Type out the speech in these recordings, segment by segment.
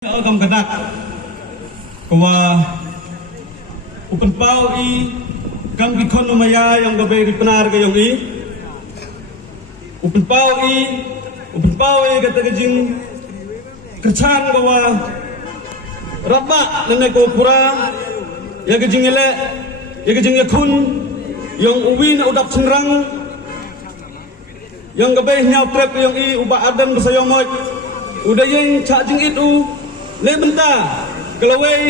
Agam kanak kawa upan pau I kam gikon umaya yang gabe ripenar gayong I upan pau I kata kajing kercan kawa rabak nene ko pura ya kajing ele ya kajing yakun yang uwi na udap cenrang yang gabe nyau trap yang I uba adan bersayomot udah yang cak jing itu le benta kelawai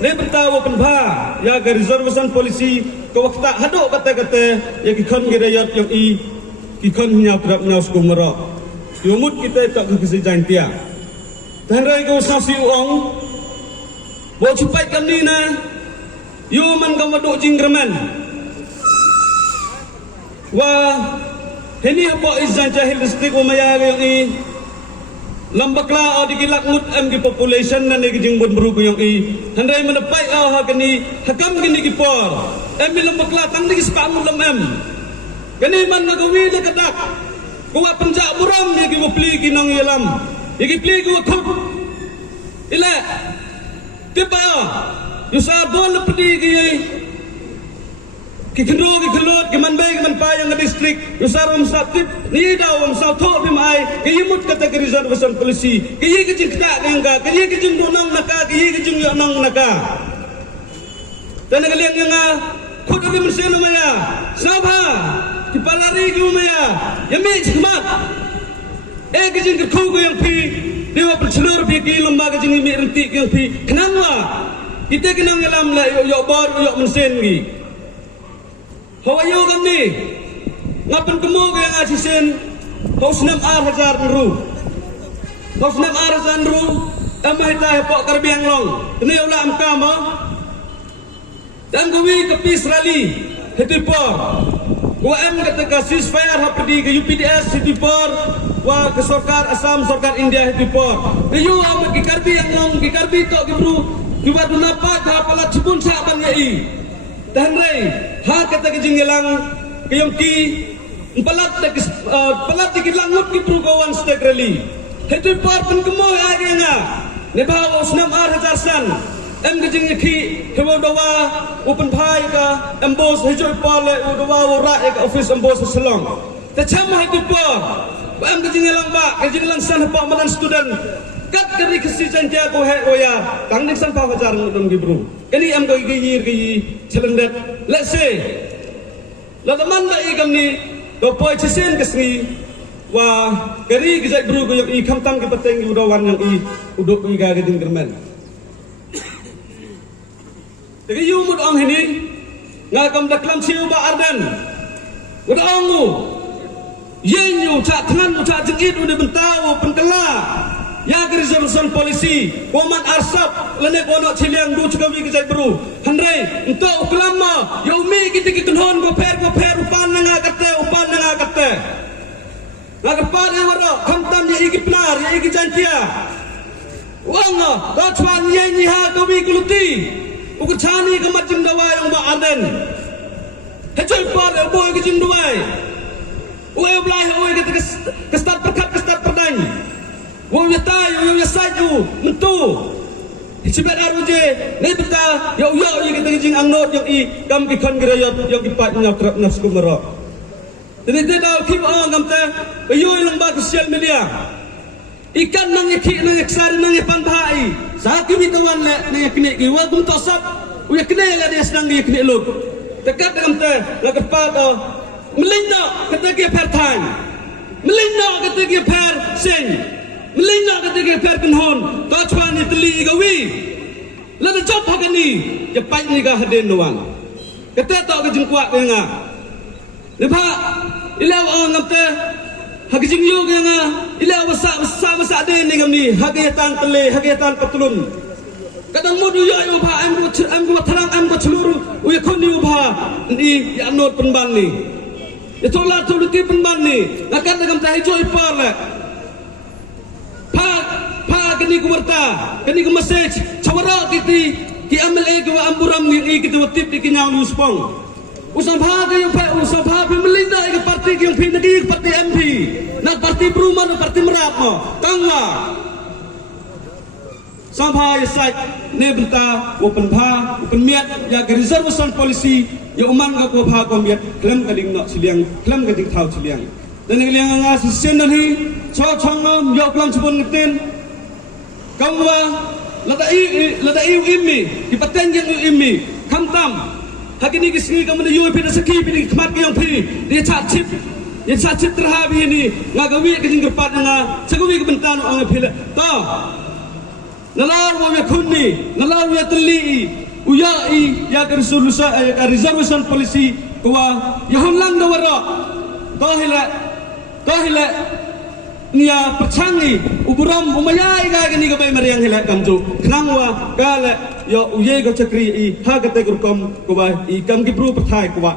le benta wa penba ya ke reservation polisi ke waktu haduk kata-kata ya kikon girayat yang I kikon nyau trap nyau skumara yumut kita tak kesejahteraan dia dan rai ko sasi uang bo cupai kami na yuman kamaduk jinggraman wah ini apa izan jahil distrik umaya yang I lambakla o digilak ngut di population na nagijing bunbrugo yung I handray manapay hakani hakam gini gipor lambakla tang digis pamu lam gani man nagawi na kadak kuwa panja buram yagi wapli ginang yalam yagi pli kuwa khut ila tiba yusa bon pedi gi kikendro kikelot kimanbay kimanpayang na distrik yusarom sa tip ni daw ang sa to bimay kiyimut kategori reservation polisi kiyi kijing kita nganga kiyi kijing dunang naka kiyi kijing yanang naka dan ngaliang nga kudu di merseno maya sabha kipalari gi maya yami smat kijing kugo yang pi dewa percelur pi ki lomba kijing mi renti yang pi kenangwa kita kenang alam la yo bor yo mensen gi hawayo kami ngapan kemo yang asisen hausnam ar ru amai ta pok karbiang long ini ulah amka mo dan kuwi kepis rally hetipor wa am kata kasis fire hapdi ke UPDS hetipor wa ke sarkar Assam sarkar India hetipor yu am ki karbiang long ki karbi tok ki bru ki wa dunapa ha pala cibun sa ban yai dan rei ha kata kejinggelang kayong ki palat dikilangut ki prugawan stek rally hetu par pen kemo age nga ne ba osnam ar hajarsan kejing ki hewa dawa open phai ka embos hejoi pale dawa ora ek office embos selong ta chama hetu par kejinggelang ba kejinggelang san pa madan student kat kari kesijan dia ko he oya tang ning san pa hajar ngudum gibru ini am go giyir gi celendet let's say la daman da igam ni do poi chisen kesni wa kari gijai bru go yang I khamtang ki pateng udawan yang I uduk I ga geding germen tege yu mud ong hini ngakam daklam siu ba ardan udangu yenyu cha thangan cha jingit udah bentawo penkela ya reservation polisi koman arsap lene kono chiliang du chugawi ke bru handrai ento uklama yaumi kiti kitunhon go per upan nga kate ngakapar e waro khamtam ye iki pnar ye iki jantia wanga dachwan ye ni ha kawi kuluti ukuchani kamajim dawa yang ba aden hejoi par e boy ke jim duai oe blai oe ke kestat perkat kestat perdang wong ya tayo ya saju mentu sibet aruje ne beta yo ye kita jing angnot yang I kam ki khon girayot yang kipat nyap trap nas kumara ini dia kim on kamta yo lang ba sosial media ikan nang iki nang eksar nang pan bhai sa ki bitawan le ne kne ki wa gum tosap uya kne la dia sedang ki kne luk tekat kamta la kepat melinda kata ki per time melinda kata ki per sing melina ketika perken hon tachwan itli gawi lada job hakani ya pai ni ga haden nuang kata to ke jingkwa nga ne ba ilaw ang ngamte hagijing yu nga ilaw wasa de ni ngamni hagatan tele hagatan patulun kadang modu yo yo ba am go tharang am go chuluru u yakoni u ba ni ya not penban ni ya tola tuluti penban ni nakan ngam tahi joy par la kini kuwarta kini ku message chawara kiti ki MLA ku amburam ni kiti watip ki nyang luspong usam bha ke yang pa usam bha pemerintah ke parti yang pinagi parti MP na parti perumahan parti merap mo tangwa Sampai sai ne benta open pha open miat ya ke reservation policy ya uman ga ko pha ko miat klem ka ding no siliang klem ka ding thau siliang dan ne liang nga sen dan hi cho chong ngam yo klam chupon ngten kamwa lada i immi ki paten yang immi kam tam hakini ki singi kam ne yo pe saki pe khmat ki yang phi dia chat chip ya chat chip terha bi ni nga ga wi ka ding gerpat nga sagowi ka benta no ang phila to nalaw ya kunni nalaw ya teli uyai ya ke reservation policy kuwa ya honlang dawara tohila niya perchangi uburam umayai ga gani ga bay mariang hila kamju knangwa gala yo uye ga chakri I ha ga te gurkom kuwa I kam ki pro pathai kuwa